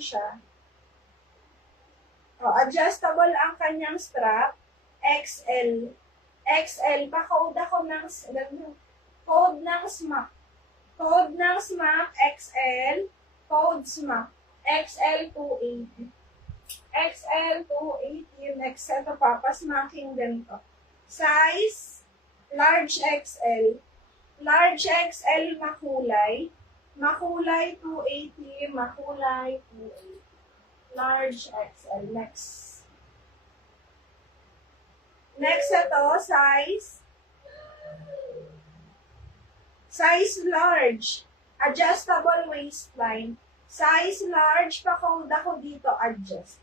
siya. O, adjustable ang kanyang strap. XL. XL. Pa-code ako ng code ng SMAC. Code ng SMAC, XL. Code SMAC. XL 280. XL 280. Next, ito pa, pasmacking din to. Size, large XL. Large XL makulay. Makulay 280. Makulay 280. Large XL. Next. Next ito, size. Size large. Adjustable waistline. Size large, pa-code ako dito, adjust.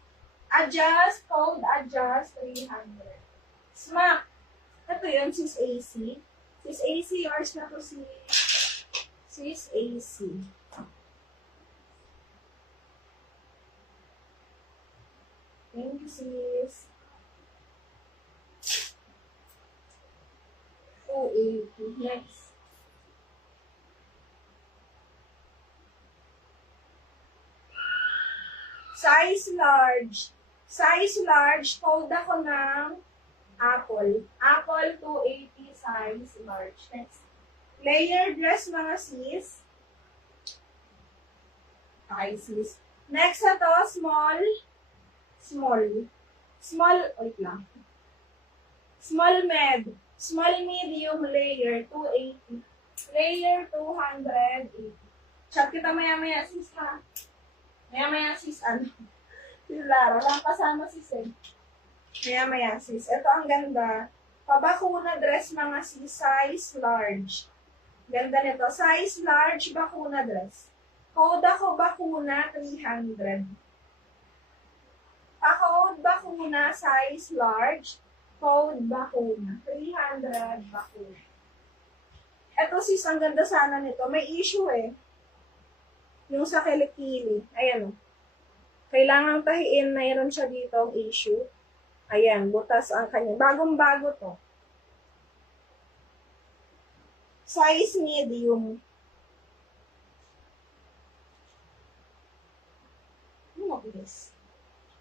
Adjust, code, adjust, 300. SMAC. Ito yun, sis AC. Sis AC, yours na to si sis AC. Thank you, sis. 280. Next. Size large. Size large, code ako ng Apple. Apple 280, size large. Next. Layer dress, mga sis. Okay, sis. Next na to, small. Small. Small, wait lang. Small med. Small medium layer, 280. Layer 280. Chat kita maya-maya, sis, ha? Maya-maya, sis, ano? Si Lara, lang kasama sis, eh. Maya-maya, sis. Ito ang ganda. Pabakuna dress, mga sis, size large. Ganda nito. Size large, bakuna dress. Code ako, bakuna, 300. Pa-code, bakuna, size large. Code, bakuna, 300, bakuna. Ito, sis, ang ganda sana nito. May issue, eh. Yung sa kilikili. Ayan, o. Kailangang tahiin, mayroon siya dito ang issue. Ayan, butas ang kanya. Bagong-bago to. Size medium. Ano this?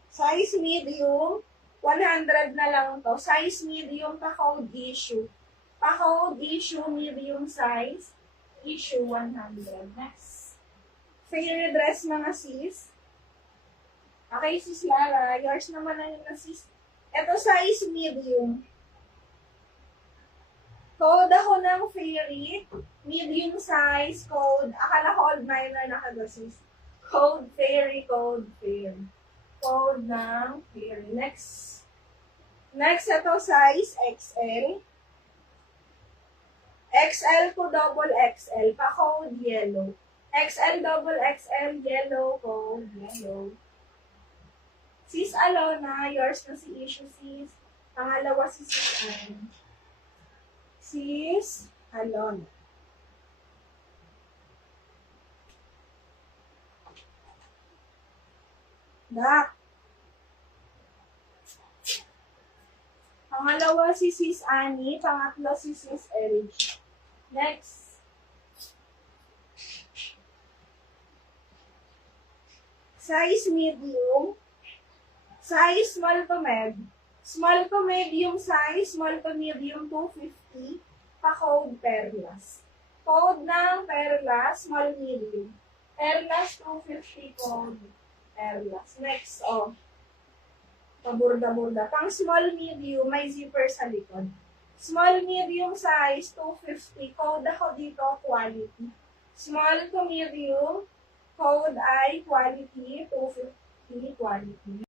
Size medium, 100 na lang to. Size medium, pa-code issue. Pa-code issue, medium size. Issue, 100. Next. Fairy dress, mga sis. Okay, sis Lara. Yours naman na yun na sis. Ito, size medium. Code ako ng fairy. Medium size, code. Akala ko old minor nakaga, sis. Code fairy, code fairy. Code ng fairy. Next. Next, ito, size XL. XL ko double XL. Pa-code yellow. XL, double XL, yellow, code, yellow. Sis Alona, yours na si issue, sis. Pangalawa si sis Anne. Sis Alona. Dak. Pangalawa si sis Annie, pangatlo si sis LG. Next. Size medium. Size small to med. Small to medium size, small to medium 250. Pa-code perlas. Code ng perlas, small medium. Perlas 250 code. Perlas. Next, oh. Paburda-burda. Pang small medium, may zipper sa likod. Small medium size, 250. Code ako dito, quality. Small to medium, code ay quality, 250 quality.